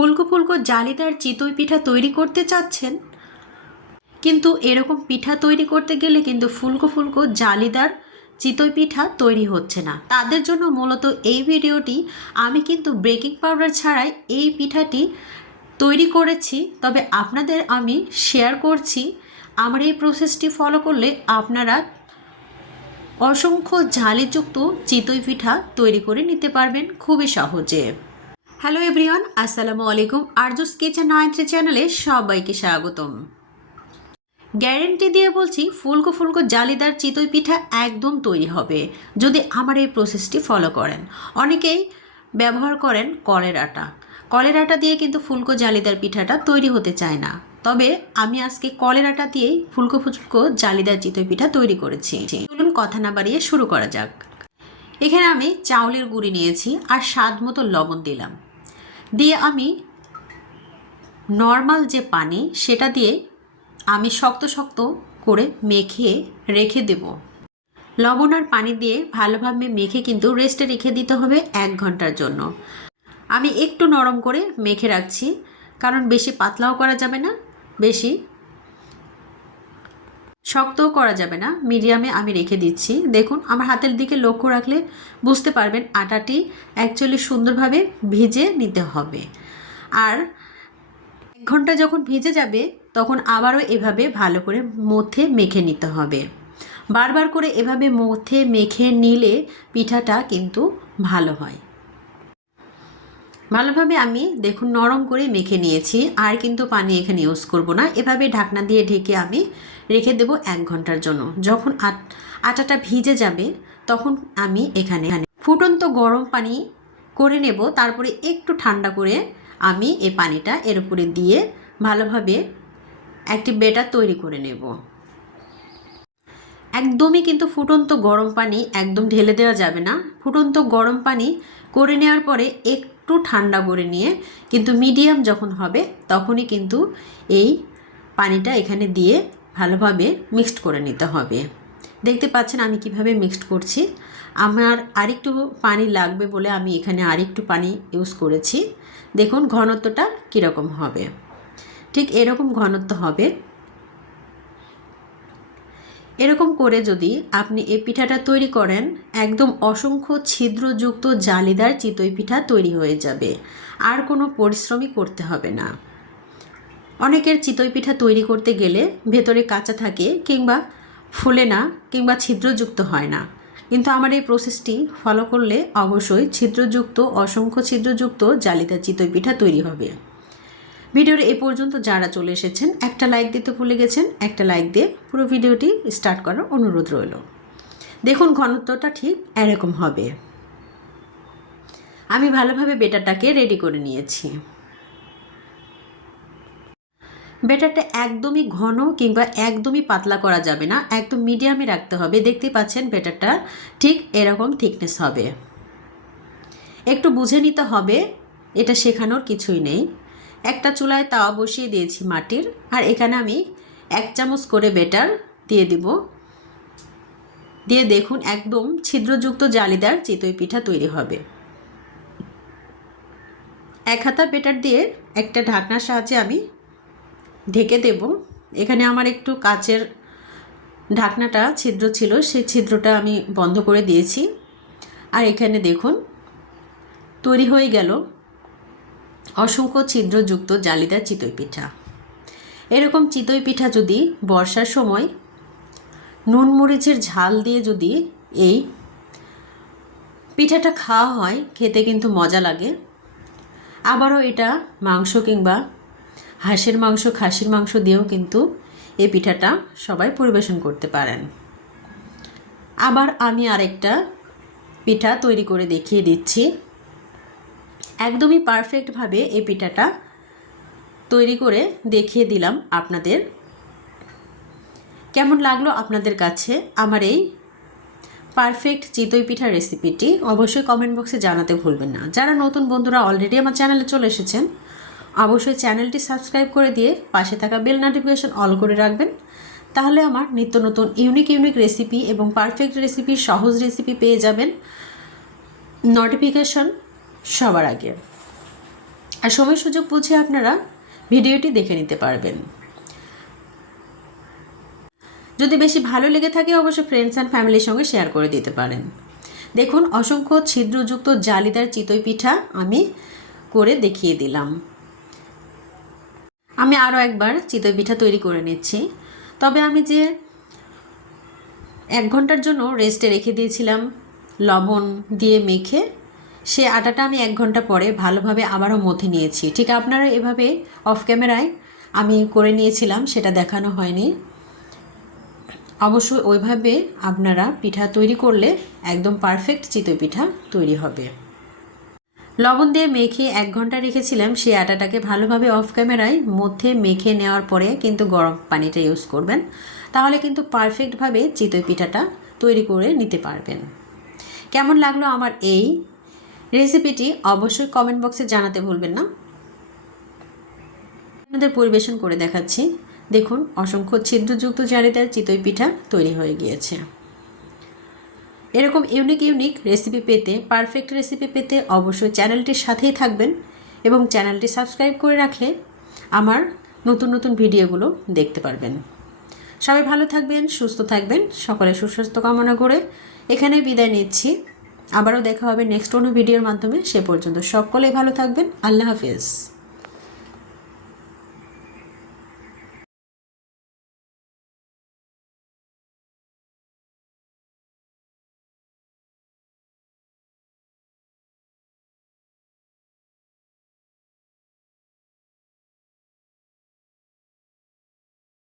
ফুলকো ফুলকো জালিদার চিতই পিঠা তৈরি করতে চাচ্ছেন, কিন্তু এরকম পিঠা তৈরি করতে গেলে কিন্তু ফুলকো ফুলকো জালিদার চিতই পিঠা তৈরি হচ্ছে না। তাদের জন্য মূলত এই ভিডিওটি। আমি কিন্তু বেকিং পাউডার ছাড়াই এই পিঠাটি তৈরি করেছি, তবে আপনাদের আমি শেয়ার করছি আমার এই প্রসেসটি ফলো করলে আপনারা অসংখ্য ঝালিযুক্ত চিতই পিঠা তৈরি করে নিতে পারবেন খুবই সহজে। হ্যালো এভরিওয়ান, আসসালামু আলাইকুম। আরজুস কিচেন 93 চ্যানেলে সবাইকে স্বাগতম। গ্যারেন্টি দিয়ে বলছি ফুলকো ফুলকো জালিদার চিতই পিঠা একদম তৈরি হবে যদি আমার এই প্রসেসটি ফলো করেন। অনেকেই ব্যবহার করেন কলের আটা। কলের আটা দিয়ে কিন্তু ফুলকো জালিদার পিঠাটা তৈরি হতে চায় না, তবে আমি আজকে কলের আটা দিয়েই ফুলকো ফুলকো জালিদার চিতই পিঠা তৈরি করেছি। চলুন কথা না বাড়িয়ে শুরু করা যাক। এখানে আমি চাউলের গুঁড়ি নিয়েছি আর স্বাদ মতো লবণ দিলাম, দিয়ে আমি নর্মাল যে পানি সেটা দিয়ে আমি শক্ত শক্ত করে মেখে রেখে দেব। লবণ আর পানি দিয়ে ভালোভাবে মেখে কিন্তু রেস্টে রেখে দিতে হবে 1 ঘন্টার জন্য। আমি একটু নরম করে মেখে রাখছি, কারণ বেশি পাতলাও করা যাবে না, বেশি শক্তও করা যাবে না, মিডিয়ামে আমি রেখে দিচ্ছি। দেখুন, আমার হাতের দিকে লক্ষ্য রাখলে বুঝতে পারবেন আটাটি অ্যাকচুয়ালি সুন্দরভাবে ভিজে নিতে হবে। আর 1 ঘন্টা যখন ভিজে যাবে তখন আবারও এভাবে ভালো করে মথে মেখে নিতে হবে। বারবার করে এভাবে মথে মেখে নিলে পিঠাটা কিন্তু ভালো হয়। ভালোভাবে আমি দেখুন নরম করে মেখে নিয়েছি, আর কিন্তু পানি এখানে ইউজ করব না। এভাবে ঢাকনা দিয়ে ঢেকে আমি রেখে দেব 1 ঘন্টার জন্য। যখন আটাটা ভিজে যাবে তখন আমি এখানে ফুটন্ত গরম পানি করে নেব। তারপরে একটু ঠান্ডা করে আমি এই পানিটা এর উপরে দিয়ে ভালোভাবে একটি ব্যাটার তৈরি করে নেব। একদমই কিন্তু ফুটন্ত গরম পানি একদম ঢেলে দেওয়া যাবে না। ফুটন্ত গরম পানি করে নেওয়ার পরে একটু ঠান্ডা করে নিয়ে কিন্তু মিডিয়াম যখন হবে তখনই কিন্তু এই পানিটা এখানে দিয়ে ভালোভাবে মিক্সড করে নিতে হবে। দেখতে পাচ্ছেন আমি কিভাবে মিক্সড করছি। আমার আরেকটু পানি লাগবে বলে আমি এখানে আরেকটু পানি ইউজ করেছি। দেখুন ঘনত্বটা কীরকম হবে, ঠিক এরকম ঘনত্ব হবে। এরকম করে যদি আপনি এই পিঠাটা তৈরি করেন, একদম অসংখ্য ছিদ্রযুক্ত জালিদার চিতই পিঠা তৈরি হয়ে যাবে, আর কোনো পরিশ্রমই করতে হবে না। অনেকের চিতই পিঠা তৈরি করতে গেলে ভেতরে কাঁচা থাকে, কিংবা ফুলে না, কিংবা ছিদ্রযুক্ত হয় না। কিন্তু আমার এই প্রসেসটি ফলো করলে অবশ্যই ছিদ্রযুক্ত, অসংখ্য ছিদ্রযুক্ত জালিদার চিতই পিঠা তৈরি হবে। ভিডিওর এ পর্যন্ত যারা চলে এসেছেন একটা লাইক দিতে ভুলে গেছেন, একটা লাইক দিয়ে পুরো ভিডিওটি স্টার্ট করার অনুরোধ রইল। দেখুন ঘনত্বটা ঠিক এরকম হবে। আমি ভালোভাবে ব্যাটারটাকে রেডি করে নিয়েছি। ব্যাটারটা একদমই ঘন কিংবা একদমই পাতলা করা যাবে না, একদম মিডিয়ামে রাখতে হবে। দেখতে পাচ্ছেন ব্যাটারটা ঠিক এরকম থিকনেস হবে। একটু বুঝে নিতে হবে, এটা শেখানোর কিছুই নেই। একটা চুলায় তাওয়া বসিয়ে দিয়েছি মাটির, আর এখানে আমি 1 চামচ করে ব্যাটার দিয়ে দিব। দিয়ে দেখুন একদম ছিদ্রযুক্ত জালিদার চিতই পিঠা তৈরি হবে। 1 হাতা ব্যাটার দিয়ে একটা ঢাকনার সাহায্যে আমি ঢেকে দেব। এখানে আমার একটু কাচের ঢাকনাটা ছিদ্র ছিল, সেই ছিদ্রটা আমি বন্ধ করে দিয়েছি। আর এখানে দেখুন তৈরি হয়ে গেল অসংখ্য ছিদ্রযুক্ত জালিদার চিতই পিঠা। এরকম চিতই পিঠা যদি বর্ষার সময় নুন মরিচের ঝাল দিয়ে যদি এই পিঠাটা খাওয়া হয়, খেতে কিন্তু মজা লাগে। আবারও এটা মাংস কিংবা হাঁসের মাংস, খাসির মাংস দিয়েও কিন্তু এই পিঠাটা সবাই পরিবেশন করতে পারেন। আবার আমি আরেকটা পিঠা তৈরি করে দেখিয়ে দিচ্ছি। একদমই পারফেক্টভাবে এই পিঠাটা তৈরি করে দেখিয়ে দিলাম আপনাদের। কেমন লাগলো আপনাদের কাছে আমার এই পারফেক্ট চিতই পিঠার রেসিপিটি অবশ্যই কমেন্ট বক্সে জানাতে ভুলবেন না। যারা নতুন বন্ধুরা অলরেডি আমার চ্যানেলে চলে এসেছেন, অবশ্যই চ্যানেলটি সাবস্ক্রাইব করে দিয়ে পাশে থাকা বেল নোটিফিকেশন অল করে রাখবেন। তাহলে আমার নিত্য নতুন ইউনিক রেসিপি এবং পারফেক্ট রেসিপি, সহজ রেসিপি পেয়ে যাবেন নোটিফিকেশন সবার আগে। আর সময় সুযোগ বুঝে আপনারা ভিডিওটি দেখে নিতে পারবেন। যদি বেশি ভালো লেগে থাকে অবশ্যই ফ্রেন্ডস অ্যান্ড ফ্যামিলির সঙ্গে শেয়ার করে দিতে পারেন। দেখুন অসংখ্য ছিদ্রযুক্ত জালিদার চিতই পিঠা আমি করে দেখিয়ে দিলাম। আমি আরও একবার চিতই পিঠা তৈরি করে নিচ্ছি। তবে আমি যে 1 ঘন্টার জন্য রেস্টে রেখে দিয়েছিলাম লবণ দিয়ে মেখে, সে আটাটা আমি 1 ঘন্টা পরে ভালোভাবে আবারও মথে নিয়েছি। ঠিক আপনারা এভাবে অফ ক্যামেরায় আমি করে নিয়েছিলাম, সেটা দেখানো হয়নি। অবশ্যই ওইভাবে আপনারা পিঠা তৈরি করলে একদম পারফেক্ট চিতই পিঠা তৈরি হবে। লবণ দিয়ে মেখে 1 ঘন্টা রেখেছিলাম, সেই আটাটাকে ভালোভাবে অফ ক্যামেরায় মধ্যে মেখে নেওয়ার পরে কিন্তু গরম পানিটা ইউজ করবেন, তাহলে কিন্তু পারফেক্টভাবে চিতই পিঠাটা তৈরি করে নিতে পারবেন। কেমন লাগলো আমার এই রেসিপিটি অবশ্যই কমেন্ট বক্সে জানাতে ভুলবেন না। আপনাদের পরিবেশন করে দেখাচ্ছি। দেখুন অসংখ্য ছিদ্রযুক্ত জালিদার চিতই পিঠা তৈরি হয়ে গিয়েছে। এরকম ইউনিক রেসিপি পেতে, পারফেক্ট রেসিপি পেতে অবশ্যই চ্যানেলটির সাথেই থাকবেন এবং চ্যানেলটি সাবস্ক্রাইব করে রাখলে আমার নতুন ভিডিওগুলো দেখতে পারবেন। সবাই ভালো থাকবেন, সুস্থ থাকবেন, সকলে সুস্বাস্থ্য কামনা করে এখানে বিদায় নিচ্ছি। আবারও দেখা হবে নেক্সট কোনো ভিডিওর মাধ্যমে। সে পর্যন্ত সকলে ভালো থাকবেন। আল্লাহ হাফেজ।